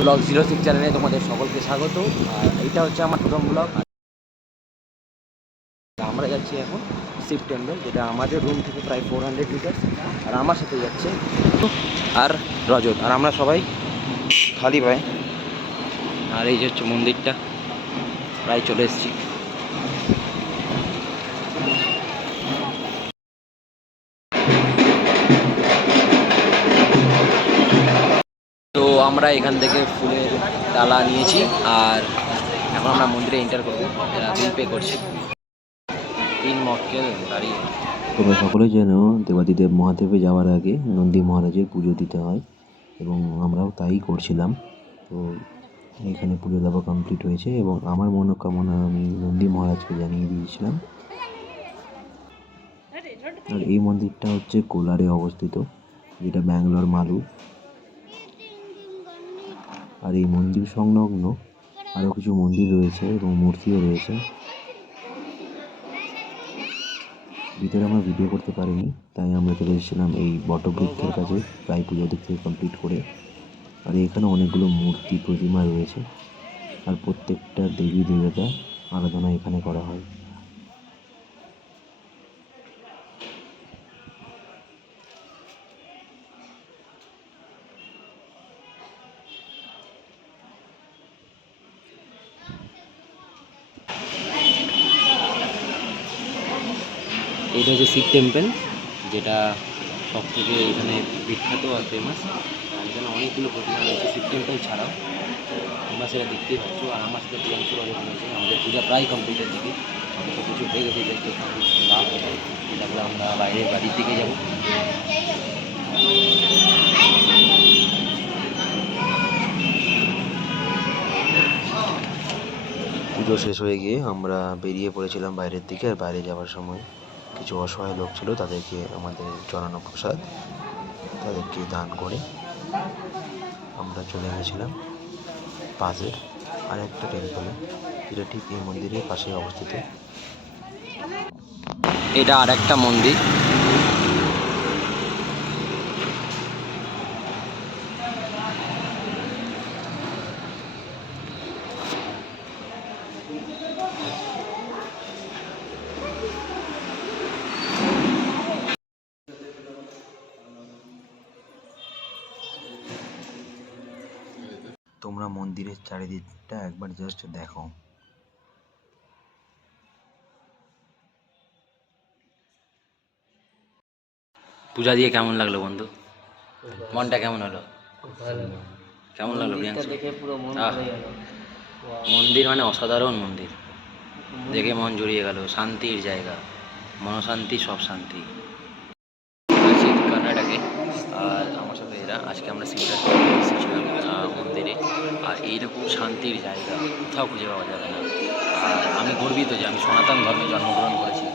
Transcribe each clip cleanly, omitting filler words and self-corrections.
Blog 06 চ্যানেলে তোমাদের সকলকে স্বাগত। আর এইটা হচ্ছে আমার প্রথম ব্লগ। আমরা যাচ্ছি এখন শিব টেম্পল, যেটা আমাদের রুম থেকে প্রায় 400 মিটার। আর আমার সাথে যাচ্ছে আর রজত, আর আমরা সবাই খালি পায়ে। আর এই যে হচ্ছে মন্দিরটা, প্রায় চলে এসেছি। তো আমরা এখান থেকে ফুলের ডালা নিয়েছি, আর এখন আমরা মন্দিরে এন্টার করবো। এরা বিল পে করছে। 3 মক্কেল দাঁড়িয়ে। তোমরা সকলেই জানো, দেবাদিদেব মহাদেবে যাওয়ার আগে নন্দী মহারাজের পুজো দিতে হয়, এবং আমরাও তাই করছিলাম। তো এখানে পুজো দেওয়া কমপ্লিট হয়েছে, এবং আমার মনোকামনা আমি নন্দী মহারাজকে জানিয়ে দিয়েছিলাম। আর এই মন্দিরটা হচ্ছে কোলারে অবস্থিত, যেটা ব্যাঙ্গালোর মালু। আর এই মন্দির সংলগ্ন আরও কিছু মন্দির রয়েছে এবং মূর্তিও রয়েছে। ভিতরে আমরা ভিডিও করতে পারিনি, তাই আমরা চলে এসেছিলাম এই বটবৃক্ষের কাছে প্রায় পুজো দিক থেকে কমপ্লিট করে। আর এখানে অনেকগুলো মূর্তি প্রতিমা রয়েছে, আর প্রত্যেকটা দেবী দেবতা আরাধনা এখানে করা হয়। এটা হচ্ছে শিব টেম্পল, যেটা সব থেকে এখানে বিখ্যাত আর ফেমাস। আর এখানে অনেকগুলো প্রতিমা রয়েছে শিব টেম্পল ছাড়াও। তোমরা সেটা দেখতেই পাচ্ছ। আর আমার সাথে প্রিয়াংশু রয়েছে। আমাদের পূজা প্রায় কমপ্লিটের দিকে, সমস্ত কিছু হয়ে গেছে। তারপরে আমরা বাইরের বাড়ির দিকে যাব। পুজো শেষ হয়ে গিয়ে আমরা বেরিয়ে পড়েছিলাম বাইরের দিকে। আর বাইরে যাওয়ার সময় কিছু অসহায় লোক ছিল, তাদেরকে আমাদের জড়ানো প্রসাদ তাদেরকে দান করে আমরা চলে গেছিলাম পাশের আরেকটা টেম্পলে, যেটা ঠিক এই মন্দিরের পাশে অবস্থিত। এটা আর একটা মন্দির। তোমরা মন্দিরের চারিদিকটা একবার জাস্ট দেখো। পূজা দিয়ে কেমন লাগলো বন্ধু? মনটা কেমন হলো? কেমন লাগলো প্রিয়াংশু? মন্দির মানে অসাধারণ মন্দির, দেখে মন জুড়িয়ে গেল। শান্তির জায়গা, মনশান্তি, সব শান্তি। কর্ণাটকে। আর আমার সাথে এরা আজকে আমরা শিবরাত্রি এসেছিলাম মন্দিরে। আর এইরকম শান্তির জায়গা কোথাও খুঁজে পাওয়া যাবে না। আর আমি গর্বিত যে আমি সনাতন ধর্মে জন্মগ্রহণ করেছি।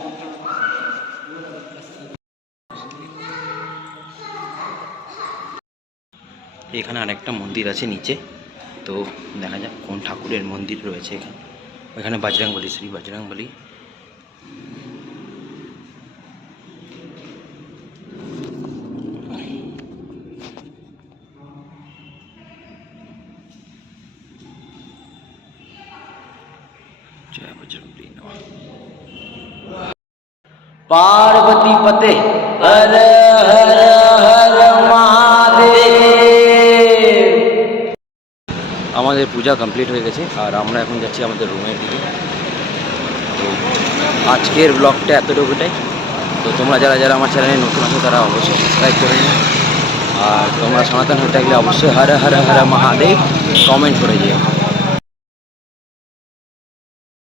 এখানে আরেকটা মন্দির আছে নিচে, তো দেখা যাক কোন ঠাকুরের মন্দির রয়েছে এখানে। এখানে বজরংবলী, শ্রী বজরংবলী। জয় বজরংবলী নমঃ। পার্বতী পতে হর হর হর মহাদেব। আমাদের পূজা কমপ্লিট হয়ে গেছে, আর আমরা এখন যাচ্ছি আমাদের রুমের দিকে। তো আজকের ব্লগটা এতটুকুটাই। তো তোমরা যারা যারা আমার চ্যানেলে নতুন আছো তারা অবশ্যই সাবস্ক্রাইব করে নিও। আর তোমরা সনাতন হয়ে থাকলে অবশ্যই হর হর হর মহাদেব কমেন্ট করে দিও।